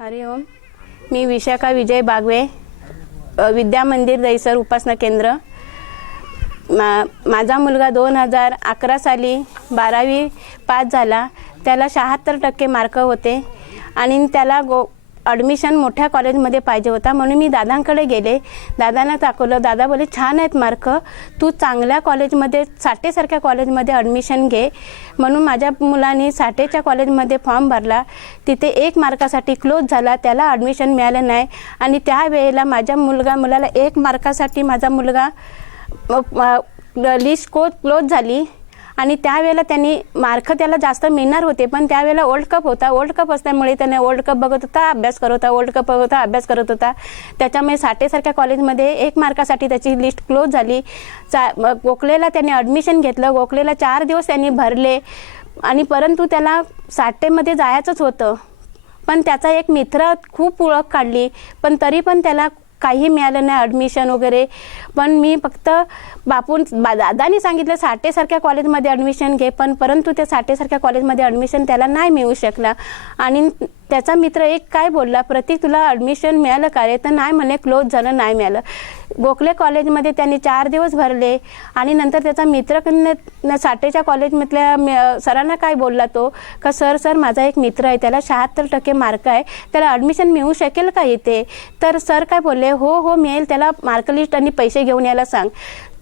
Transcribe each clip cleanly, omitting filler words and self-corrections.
हरिओम. मी विशाखा विजय बागवे, विद्या मंदिर दैसर उपासना केंद्र. माझा मुलगा 2011 साली 12वी पास झाला. त्याला 76% मार्क होते आणि त्याला ॲडमिशन मोठ्या कॉलेजमध्ये पाहिजे होता. म्हणून मी दादांकडे गेले. दादांना दाखवलं. दादा बोले छान आहेत मार्क, तू चांगल्या कॉलेजमध्ये साठेसारख्या कॉलेजमध्ये ॲडमिशन घे. म्हणून माझ्या मुलांनी साठेच्या कॉलेजमध्ये फॉर्म भरला. तिथे 1 मार्कासाठी क्लोज झाला, त्याला ॲडमिशन मिळालं नाही. आणि त्यावेळेला माझ्या मुलाला 1 मार्कासाठी माझा मुलगा लिस्ट क्लोज झाली. आणि त्यावेळेला त्यांनी मार्क त्याला जास्त मिळणार होते, पण त्यावेळेला वर्ल्ड कप होता. वर्ल्ड कप असल्यामुळे त्याने वर्ल्ड कप बघत होता, अभ्यास करत होता, वर्ल्ड कप बघत होता, अभ्यास करत होता. त्याच्यामुळे साठेसारख्या कॉलेजमध्ये 1 मार्कासाठी त्याची लिस्ट क्लोज झाली. गोखलेला त्याने ॲडमिशन घेतलं. गोखलेला 4 दिवस त्यांनी भरले आणि परंतु त्याला साठेमध्ये जायचंच होतं. पण त्याचा एक मित्र खूप ओळख काढली, पण तरी पण त्याला काही मिळालं नाही ॲडमिशन वगैरे. पण मी फक्त दादानी सांगितलं साठेसारख्या कॉलेजमध्ये ॲडमिशन घे, पण परंतु त्या साठेसारख्या कॉलेजमध्ये ॲडमिशन त्याला नाही मिळू शकला. आणि त्याचा मित्र एक काय बोलला, प्रतीक तुला ॲडमिशन मिळालं का रे? तर नाही म्हणे, क्लोज झालं, नाही मिळालं. गोखले कॉलेजमध्ये त्यांनी 4 दिवस भरले आणि नंतर त्याचा मित्र साठेच्या कॉलेजमधल्या सरांना काय बोलला तो का सर माझा एक मित्र आहे, त्याला 76% मार्क आहे, त्याला ॲडमिशन मिळू शकेल का इथे? तर सर काय बोलले, हो मिळेल, त्याला मार्क लिस्ट आणि पैसे घेऊन यायला सांग.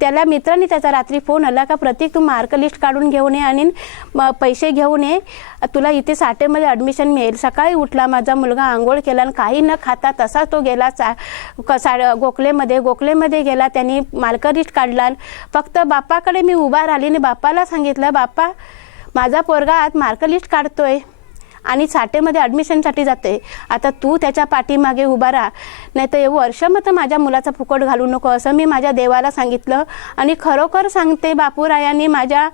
त्याला मित्रांनी त्याचा रात्री फोन आला का प्रतीक तू मार्क लिस्ट काढून घेऊन ये आणि पैसे घेऊन ये, तुला इथे साठेमध्ये ॲडमिशन मिळेल. सकाळी उठला माझा मुलगा, आंघोळ केला आणि काही न खाता तसा तो गेला गोखलेमध्ये गेला. त्यांनी मार्क लिस्ट काढला. फक्त बापाकडे मी उभा राहिली आणि बापाला सांगितलं, बापा माझा पोरगा आज मार्क लिस्ट काढतोय आणि साठेमध्ये ॲडमिशनसाठी जाते, आता तू त्याच्या पाठीमागे उभा राहा, नाही तर वर्ष मग माझ्या मुलाचा फुकट घालू नको, असं मी माझ्या देवाला सांगितलं. आणि खरोखर सांगते, बापूरायांनी माझ्या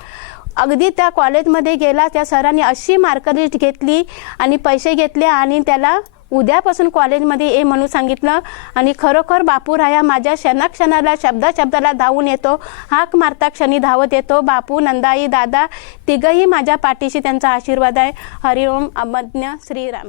अगदी त्या कॉलेजमध्ये गेला, त्या सरांनी अशी मार्क लिस्ट घेतली आणि पैसे घेतले आणि त्याला उद्यापासून कॉलेजमध्ये ये म्हणून सांगितलं. आणि खरोखर बापूराया माझ्या क्षणाक्षणाला शब्दाला धावून येतो, हाक मारता क्षणी धावत येतो. बापू, नंदाई, दादा तिघंही माझ्या पाठीशी, त्यांचा आशीर्वाद आहे. हरिओम. अमज्ञ श्रीराम.